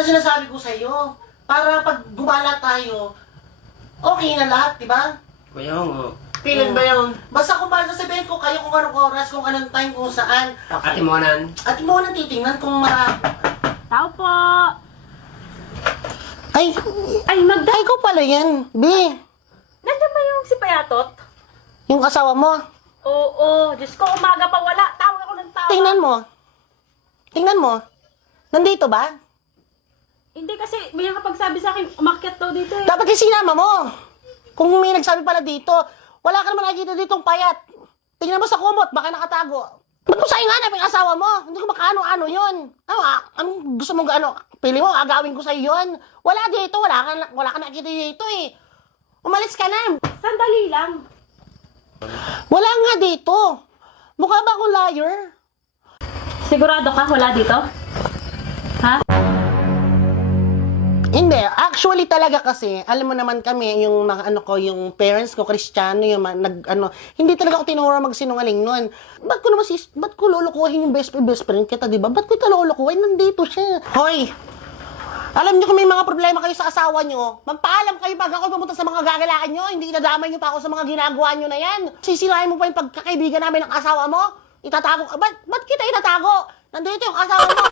na sinasabi ko sa'yo. Para pag gumala tayo, okay na lahat, di ba? Kaya nga. Feeling ba yun? Basta kung paano sabihin ko kayo kung anong oras, kung anong time, kung saan. Ate Monan. At mo nang titingnan kung Tao po! Ay, Ay, Magda! ay ko pala yan. B, Nandiyan ba yung si Payatot? yung asawa mo. Oo, Diyos ko, umaga pa wala. Tawag ako ng tawag. Tingnan mo. Tingnan mo. Nandito ba? Hindi kasi, may nakapagsabi sa akin, umakyat daw dito eh. Dapat yung sinama mo. Kung may nagsabi pala dito, wala ka naman nakikita ditong payat. Tingnan mo sa kumot, baka nakatago. Ba't mo sa'yo nga hanap yung asawa mo? Hindi ko makaano-ano yun. Anong gusto mong ano? Pili mo, agawin ko sa'yo yun. Wala dito, wala ka nakikita dito eh. Umalis ka na. Sandali lang. Wala nga dito. Mukha ba akong liar? Sigurado ka, wala dito? Ha? Hindi, actually talaga kasi, alam mo naman kami, yung mga yung parents ko, Kristiyano, yung hindi talaga ako tinuro magsinungaling noon. Ba't ko lulukuhin yung best friend kita, di ba? Ba't ko ito lulukuhin? Nandito siya. Hoy! Alam niyo kung may mga problema kayo sa asawa niyo, magpaalam kayo bago ako pumunta sa mga gagalaan niyo, hindi inadamay niyo pa ako sa mga ginagawa niyo na yan. Sisirahin mo pa yung pagkakaibigan namin ng asawa mo? Itatago ka? Ba't kita itatago? Nandito yung asawa mo.